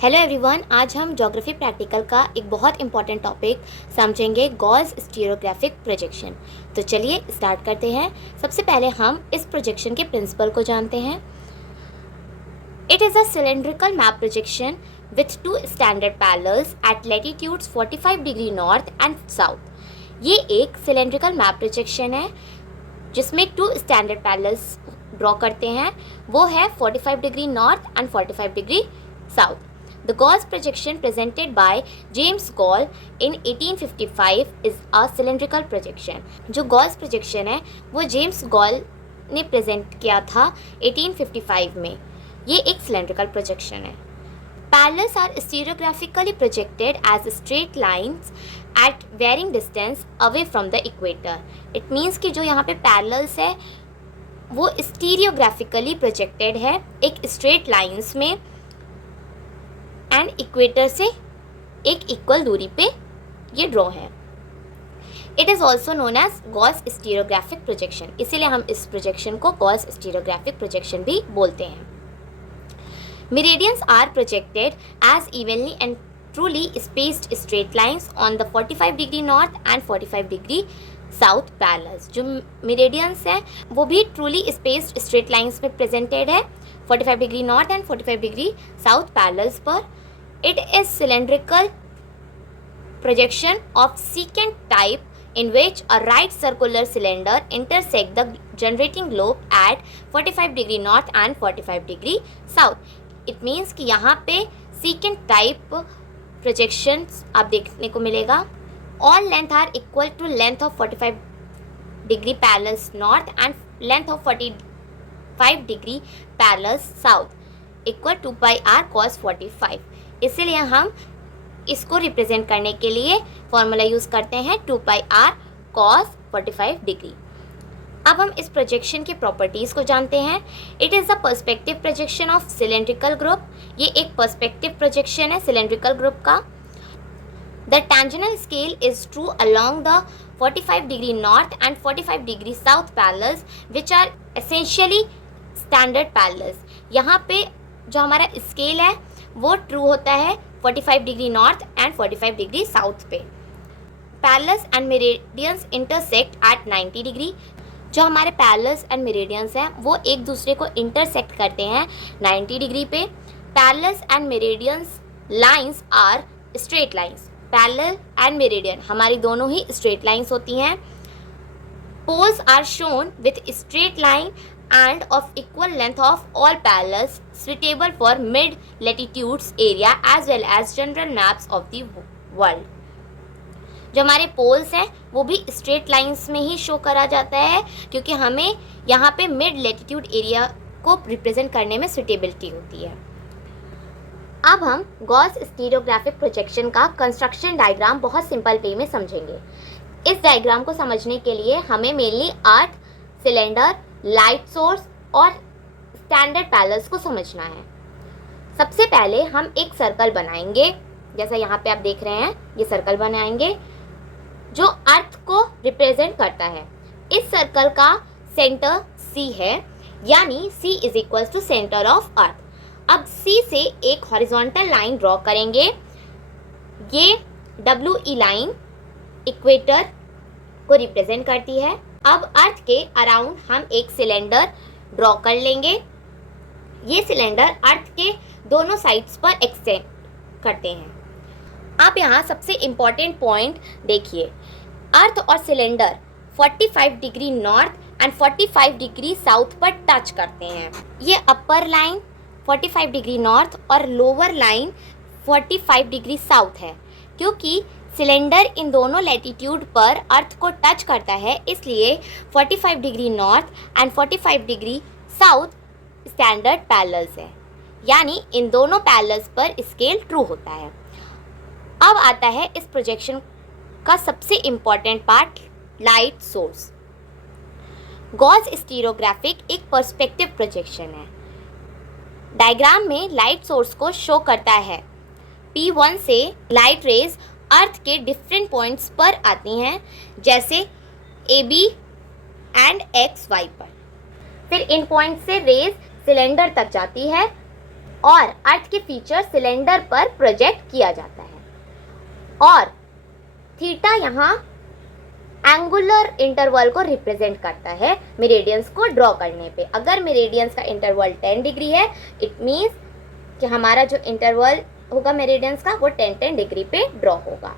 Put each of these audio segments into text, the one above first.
Hello everyone, आज हम geography practical का एक बहुत इंपॉर्टेंट टॉपिक समझेंगे, गॉस स्टीरियोग्राफिक प्रोजेक्शन। तो चलिए स्टार्ट करते हैं। सबसे पहले हम इस प्रोजेक्शन के प्रिंसिपल को जानते हैं। It is a cylindrical map projection with two standard parallels at latitudes 45 degree north and south. ये एक सिलेंड्रिकल मैप प्रोजेक्शन है जिसमें टू स्टैंडर्ड पैरेलल्स ड्रॉ करते हैं, वो है 45 degree north and 45 degree south. The Gauss projection presented by James Gall in 1855 is a cylindrical projection। जो Gauss projection है वो जेम्स गॉल ने प्रेजेंट किया था 1855 में। ये एक cylindrical projection है। Parallels are stereographically projected as straight lines at varying distance away from the equator। It means कि जो यहाँ पे parallels है वो stereographically projected है एक straight lines में एंड इक्वेटर से एक इक्वल दूरी पे ये ड्रॉ है। It is also known as Gall's stereographic projection, इसीलिए हम इस प्रोजेक्शन को गॉस स्टीरियोग्राफिक प्रोजेक्शन भी बोलते हैं। Meridians are projected as evenly and truly spaced straight lines on the 45 degree north and 45 degree south parallels. जो meridians हैं वो भी ट्रूली स्पेस्ड स्ट्रेट लाइंस में प्रेजेंटेड है 45 degree north and 45 degree south parallels पर। It is cylindrical projection of secant type in which a right circular cylinder intersect the generating globe at 45 degree north and 45 degree south। It means कि यहाँ पे secant type projections आप देखने को मिलेगा। All length are equal to length of 45 degree parallels north and length of 45 degree parallels south equal 2 pi r cos 45। इसीलिए हम इसको रिप्रेजेंट करने के लिए फॉर्मूला यूज़ करते हैं 2 पाई आर कॉस 45 डिग्री। अब हम इस प्रोजेक्शन की प्रॉपर्टीज़ को जानते हैं। It is the perspective projection of cylindrical group. ये एक पर्सपेक्टिव प्रोजेक्शन है सिलेंड्रिकल ग्रुप का। The tangential scale is true along the 45 degree north and 45 degree south parallels which are essentially standard parallels. यहाँ पे जो हमारा स्केल है वो ट्रू होता है 45 degree north and 45 degree south पे। Parallels and meridians intersect at 90 degree. जो हमारे पैरेलल्स एंड मेरिडियंस हैं वो एक दूसरे को इंटरसेक्ट करते हैं 90 डिग्री पे। Parallels and meridians lines are straight lines. Parallel and meridian हमारी दोनों ही स्ट्रेट लाइंस होती हैं। Poles are shown with straight line and of equal length of all parallels suitable for mid latitudes area as well as general maps of the world। जो हमारे poles हैं वो भी स्ट्रेट लाइंस में ही show करा जाता है क्योंकि हमें यहाँ पे मिड लेटीट्यूड एरिया को रिप्रेजेंट करने में सुटेबिलिटी होती है। अब हम गॉस स्टीरियोग्राफिक प्रोजेक्शन का कंस्ट्रक्शन डायग्राम बहुत सिंपल वे में समझेंगे। इस डायग्राम को समझने के लिए हमें मेनली अर्थ, सिलेंडर, लाइट सोर्स और स्टैंडर्ड पैरेलल्स को समझना है। सबसे पहले हम एक सर्कल बनाएंगे, जैसा यहाँ पे आप देख रहे हैं ये सर्कल बनाएंगे जो अर्थ को रिप्रेजेंट करता है। इस सर्कल का सेंटर सी है, यानी C is equal to centre of earth. अब C से एक हॉरिजॉन्टल लाइन ड्रॉ करेंगे। ये WE लाइन इक्वेटर को रिप्रेजेंट करती है। अब अर्थ के अराउंड हम एक सिलेंडर ड्रॉ कर लेंगे। ये सिलेंडर अर्थ के दोनों साइड्स पर एक्सटेंड करते हैं। आप यहाँ सबसे इम्पॉर्टेंट पॉइंट देखिए, अर्थ और cylinder 45 degree north and 45 degree south पर टच करते हैं। ये अपर लाइन 45 डिग्री नॉर्थ और लोअर लाइन 45 डिग्री साउथ है। क्योंकि सिलेंडर इन दोनों लैटिट्यूड पर अर्थ को टच करता है इसलिए 45 degree north and 45 degree south standard parallels है, यानी इन दोनों पैरेलल्स पर स्केल ट्रू होता है। अब आता है इस प्रोजेक्शन का सबसे important part, light source. Gauss stereographic एक पर्सपेक्टिव प्रोजेक्शन है। डायग्राम में लाइट सोर्स को शो करता है। P1 से लाइट रेज अर्थ के डिफरेंट पॉइंट्स पर आती हैं, जैसे AB एंड XY पर। फिर इन पॉइंट से रेज सिलेंडर तक जाती है और अर्थ के फीचर सिलेंडर पर प्रोजेक्ट किया जाता है। और थीटा यहाँ एंगुलर इंटरवल को रिप्रेजेंट करता है मेरिडियंस को ड्रॉ करने पे। अगर मेरिडियंस का इंटरवल 10 डिग्री है, इट मीन्स कि हमारा जो इंटरवल होगा मेरिडियंस का वो 10 डिग्री पे ड्रॉ होगा।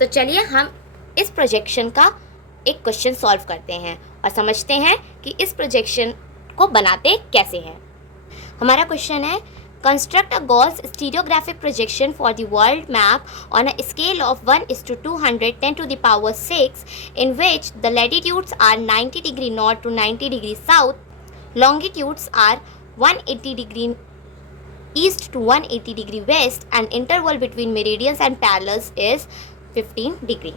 तो चलिए हम इस प्रोजेक्शन का एक क्वेश्चन सॉल्व करते हैं और समझते हैं कि इस प्रोजेक्शन को बनाते कैसे हैं। हमारा क्वेश्चन है, construct a Gauss stereographic projection for the world map on a scale of 1:210 to the power 6 in which the latitudes are 90 degree north to 90 degree south, longitudes are 180 degree east to 180 degree west and interval between meridians and parallels is 15 degree।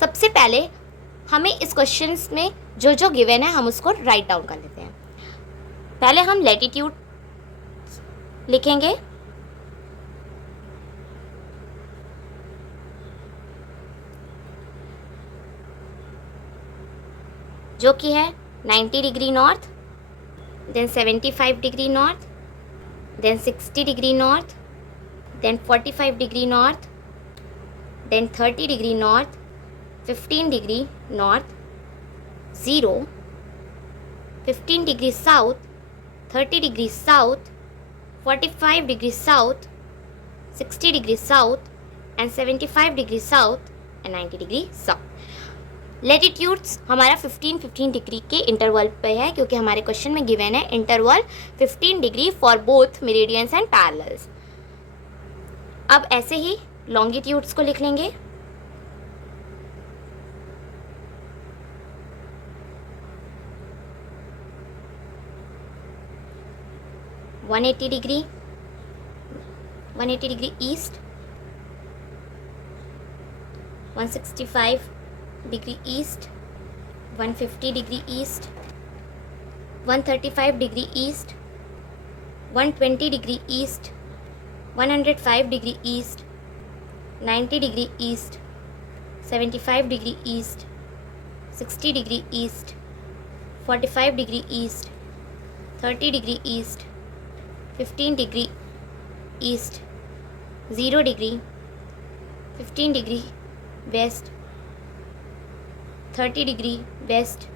सबसे पहले हमें इस question में जो जो given है हम उसको राइट डाउन कर लेते हैं। पहले हम लैटिट्यूड लिखेंगे, जो कि है 90 degree north, then 75 degree north, then 60 degree north, then 45 degree north, then 30 degree north, 15 degree north, 0, 15 degree south, 30 degree south, 45 degree south, 60 degree south and 75 degree south and 90 degree south. Latitudes हमारा 15 degree के interval पे है, क्योंकि हमारे question में given है interval 15 degree for both meridians and parallels. अब ऐसे ही लॉन्गिट्यूड्स को लिख लेंगे। One 180 degree east, 165 degree east, 150 degree east, 135 degree east, 120 degree east, 105 degree east, 90 degree east, 75 degree east, 60 degree east, 45 degree east, 30 degree east, 15 degree east, 0 degree, 15 degree west, 30 degree west,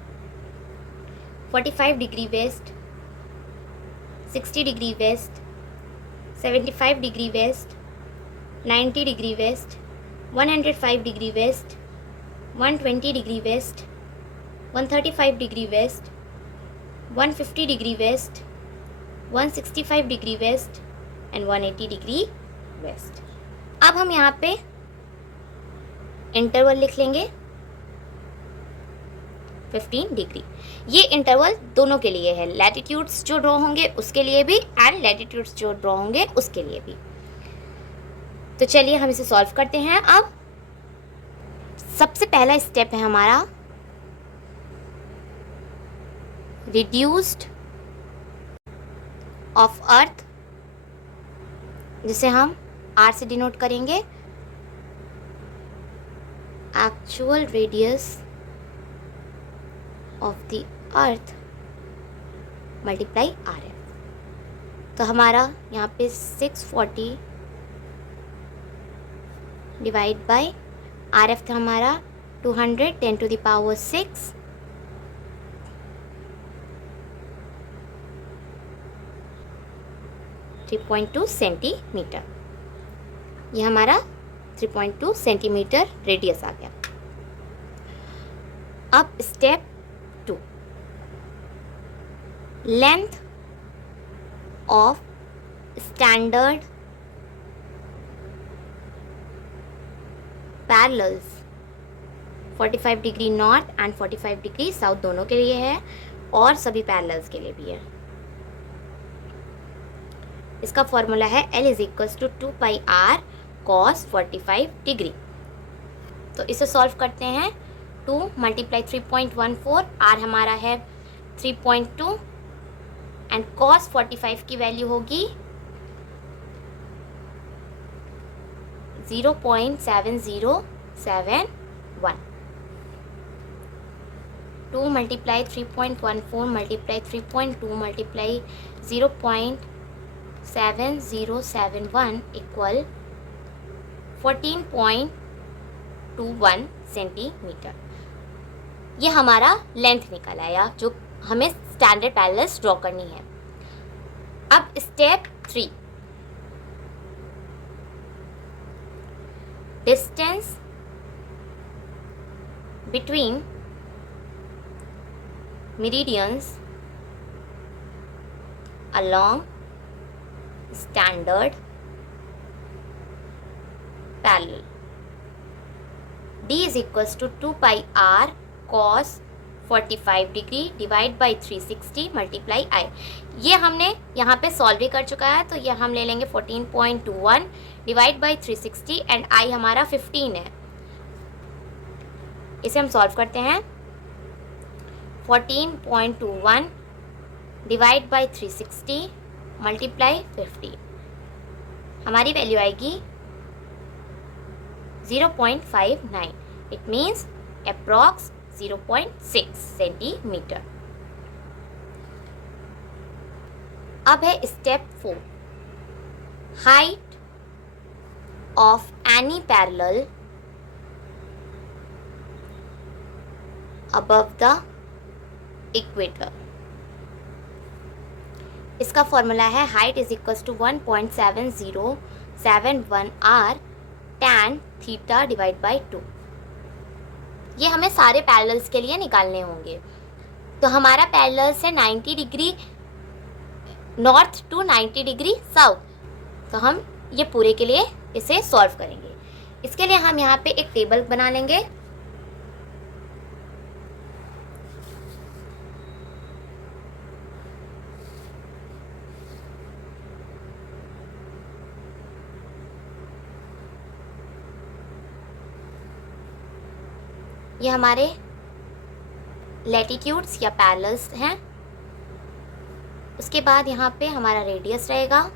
45 degree west, 60 degree west, 75 degree west, 90 degree west, 105 degree west, 120 degree west, 135 degree west, 150 degree west, 165 degree west and 180 degree waste. अब हम यहाँ पे interval लिख लेंगे 15 degree. ये interval दोनों के लिए है, लैटिट्यूड्स जो ड्रॉ होंगे उसके लिए भी एंड लैटिट्यूड्स जो ड्रॉ होंगे उसके लिए भी। तो चलिए हम इसे सॉल्व करते हैं। अब सबसे पहला स्टेप है हमारा रिड्यूस्ड ऑफ अर्थ, जिसे हम आर से डिनोट करेंगे, actual radius of the earth multiply R F. तो हमारा यहाँ पे 640 डिवाइड बाय आर एफ था हमारा 210 to the power 6, .2 सेंटीमीटर। ये हमारा 3.2 सेंटीमीटर रेडियस आ गया। अब step 2, length of standard parallels 45 degree north and 45 degree south दोनों के लिए है और सभी पैरेलल्स के लिए भी है। इसका फॉर्मूला है L = 2πr cos 45 डिग्री। तो इसे सॉल्व करते हैं। 2 × 3.14, r हमारा है 3.2 एंड cos 45 की वैल्यू होगी 0.7071। 2 × 3.14 × 3.2 × 0.7071 7071 इक्वल 14.21 सेंटीमीटर। ये हमारा लेंथ निकल आया जो हमें स्टैंडर्ड पैरेलल्स ड्रॉ करनी है। अब step 3, distance between meridians along standard parallel. D is equals to 2 pi r cos 45 degree divide by 360 multiply I. ये हमने यहाँ पे सॉल्व भी कर चुका है, तो ये हम ले लेंगे 14.21 डिवाइड बाई 360 एंड आई हमारा 15 है। इसे हम सॉल्व करते हैं। 14.21 डिवाइड बाई 360 मल्टीप्लाई 15, हमारी वैल्यू आएगी 0.59। It means approx 0.6 centimetre. अब है step 4, height of any parallel above the equator. इसका फॉर्मूला है height is equals to 1.7071 R tan theta divide by 2। ये हमें सारे पैरेलल्स के लिए निकालने होंगे। तो हमारा पैरेलल्स है 90 degree north to 90 degree south. तो हम ये पूरे के लिए इसे सॉल्व करेंगे। इसके लिए हम यहाँ पे एक टेबल बना लेंगे। ये हमारे लैटिट्यूड्स या पैरेलल्स हैं। उसके बाद यहाँ पे हमारा रेडियस रहेगा।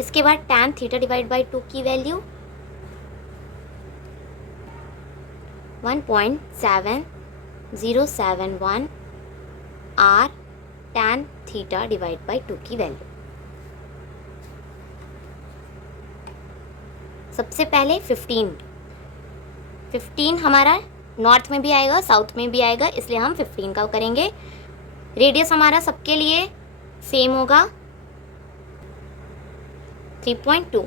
इसके बाद tan थीटा डिवाइड बाई 2 की value 1.7071 R tan theta divide by 2 की वैल्यू। सबसे पहले 15 हमारा नॉर्थ में भी आएगा साउथ में भी आएगा, इसलिए हम 15 का करेंगे। रेडियस हमारा सबके लिए सेम होगा 3.2।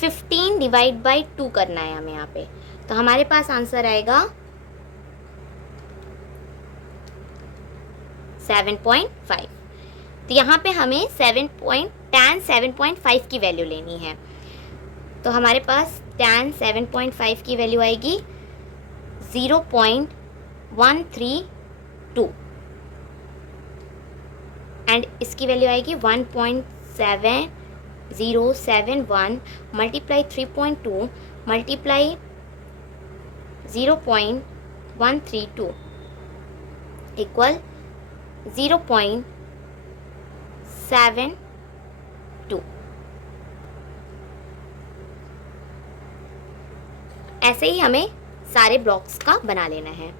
15 डिवाइड बाई 2 करना है हमें यहाँ पे, तो हमारे पास आंसर आएगा 7.5। तो यहाँ पे हमें tan 7.5 की वैल्यू लेनी है। तो हमारे पास tan 7.5 की वैल्यू आएगी 0.132 एंड इसकी वैल्यू आएगी 1.7071 मल्टीप्लाई 3.2 मल्टीप्लाई 0.132 इक्वल 0.72। ऐसे ही हमें सारे ब्लॉक्स का बना लेना है।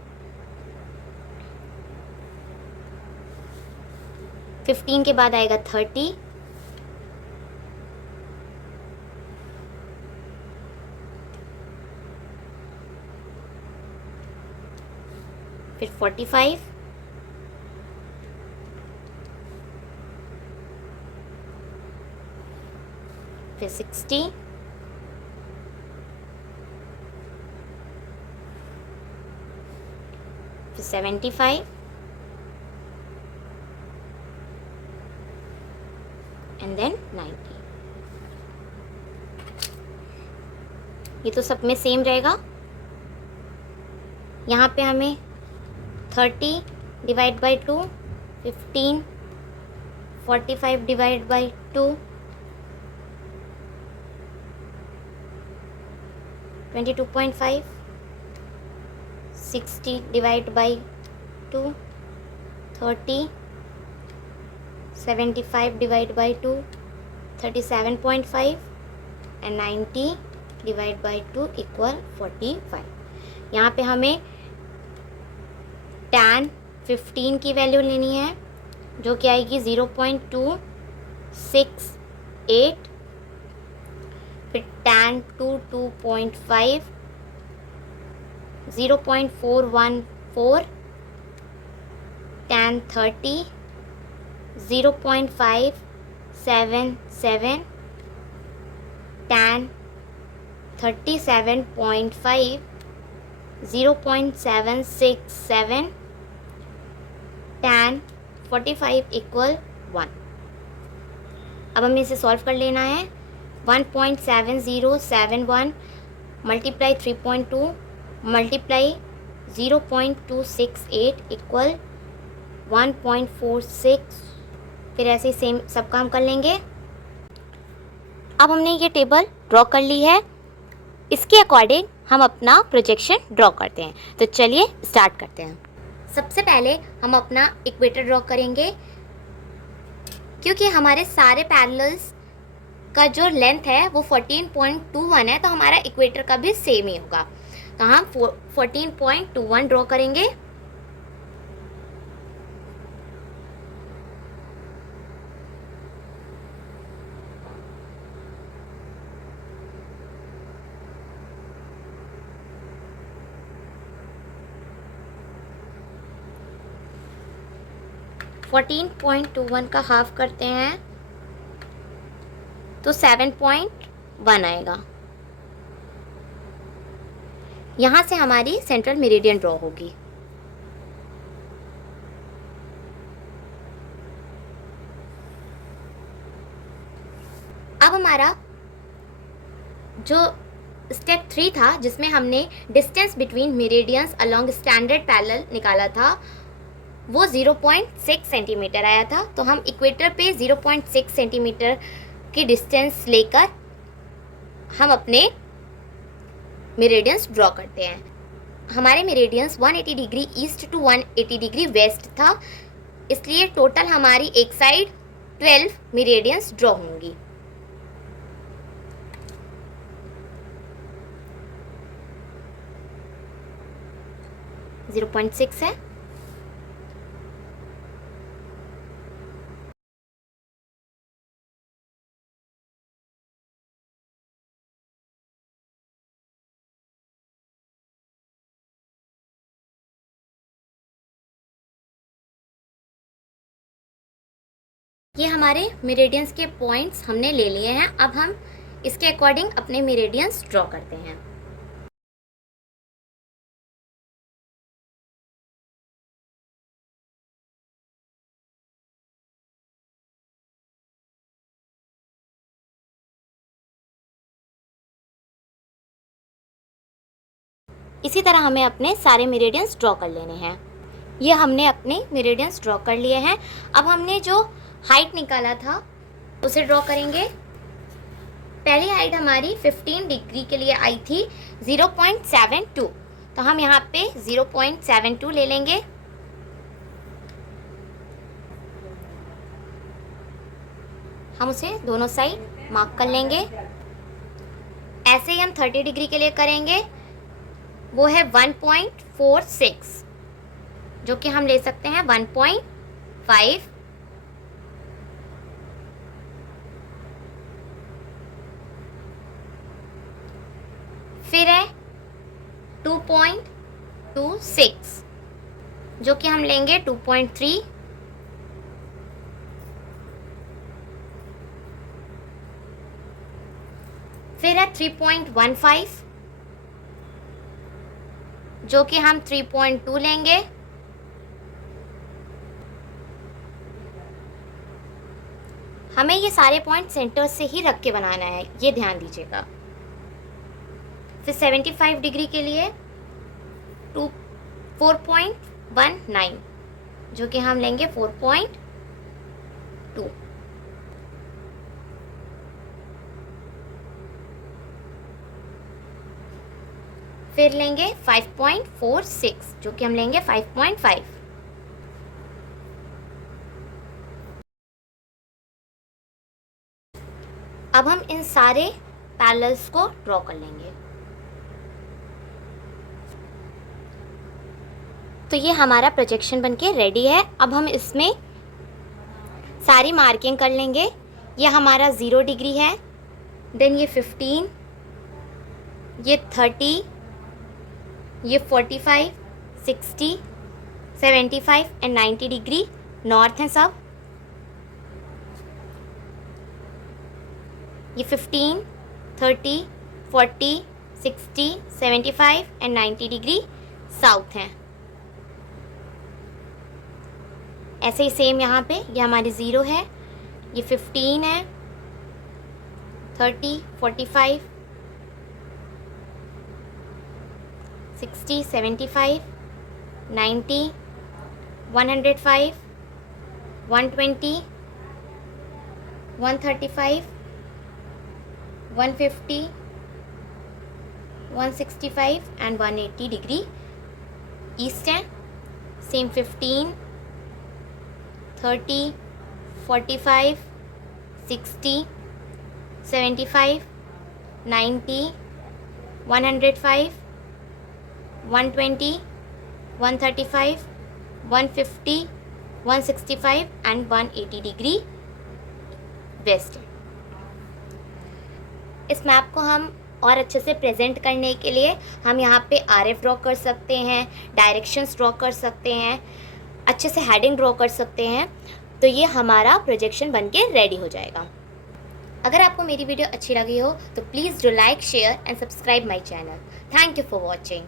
15 के बाद आएगा 30, फिर 45, फिर 60, फिर 75 एंड देन 90। ये तो सब में सेम रहेगा। यहाँ पे हमें 30 divide by 2 15, 45 divide by 2 22.5, 60 divide by 2 30, 75 divide by 2 37.5 and 90 divide by 2 equal 45। यहाँ पे हमें tan 15 की वैल्यू लेनी है जो कि आएगी 0.268, फिर tan 2.5 0.414, tan 30 0.577, tan 37.5 0.767, tan 45 equal 1। अब हमें इसे सॉल्व कर लेना है। 1.7071 मल्टीप्लाई 3.2 मल्टीप्लाई 0.268 इक्वल 1.46। फिर ऐसे ही सेम सब काम कर लेंगे। अब हमने ये टेबल ड्रॉ कर ली है, इसके अकॉर्डिंग हम अपना प्रोजेक्शन ड्रॉ करते हैं। तो चलिए स्टार्ट करते हैं। सबसे पहले हम अपना इक्वेटर ड्रॉ करेंगे। क्योंकि हमारे सारे पैरेलल्स का जो लेंथ है वो 14.21 है, तो हमारा इक्वेटर का भी सेम ही होगा। तो हम 14.21 ड्रॉ करेंगे। फोर्टीन पॉइंट टू वन का हाफ करते हैं तो 7.1 आएगा। यहाँ से हमारी सेंट्रल मेरिडियन ड्रॉ होगी। अब हमारा जो स्टेप 3 था जिसमें हमने distance between meridians along standard parallel निकाला था वो 0.6 सेंटीमीटर आया था। तो हम इक्वेटर पे 0.6 सेंटीमीटर की डिस्टेंस लेकर हम अपने मेरिडियंस ड्रॉ करते हैं। हमारे meridians 180 degree east to 180 degree west था, इसलिए टोटल हमारी एक साइड 12 मेरिडियंस ड्रॉ होंगी। जीरो 0.6 है। ये हमारे मेरिडियंस के पॉइंट्स हमने ले लिए हैं। अब हम इसके अकॉर्डिंग अपने मेरिडियंस ड्रॉ करते हैं। इसी तरह हमें अपने सारे मेरिडियंस ड्रॉ कर लेने हैं। ये हमने अपने मेरिडियंस ड्रॉ कर लिए हैं। अब हमने जो हाइट निकाला था उसे ड्रॉ करेंगे। पहली हाइट हमारी 15 डिग्री के लिए आई थी 0.72, तो हम यहाँ पे 0.72 ले लेंगे। हम उसे दोनों साइड मार्क कर लेंगे। ऐसे ही हम 30 डिग्री के लिए करेंगे, वो है 1.46, जो कि हम ले सकते हैं 1.5। फिर है 2.26, जो कि हम लेंगे 2.3। फिर है 3.15, जो कि हम 3.2 लेंगे। हमें ये सारे पॉइंट सेंटर से ही रख के बनाना है, ये ध्यान दीजिएगा। फिर 75 डिग्री के लिए 4.19, जो कि हम लेंगे 4.2। फिर लेंगे 5.46, जो कि हम लेंगे 5.5। अब हम इन सारे पैरेलल्स को ड्रॉ कर लेंगे। तो ये हमारा प्रोजेक्शन बनके रेडी है। अब हम इसमें सारी मार्किंग कर लेंगे। ये हमारा 0 डिग्री है, देन ये 15, ये 30, ये 45, 60, 75 एंड 90 डिग्री नॉर्थ हैं सब। ये 15, 30, 40, 60, 75 एंड 90 डिग्री साउथ हैं। ऐसे ही सेम यहाँ पे ये हमारी 0 है, ये 15 है, 30, 45, 60, 75, 90, 105, 120, 135, 150, 165 एंड 180 डिग्री ईस्ट है। सेम 15, 30, 45, 60, 75, 90, 105, 120, 135, 150, 165 एंड 180 डिग्री वेस्ट है। इस मैप को हम और अच्छे से प्रेजेंट करने के लिए हम यहाँ पे RF ड्रॉ कर सकते हैं, डायरेक्शंस ड्रॉ कर सकते हैं, अच्छे से हेडिंग ड्रॉ कर सकते हैं। तो ये हमारा प्रोजेक्शन बनके रेडी हो जाएगा। अगर आपको मेरी वीडियो अच्छी लगी हो तो please do like, share and subscribe my channel. Thank you for watching.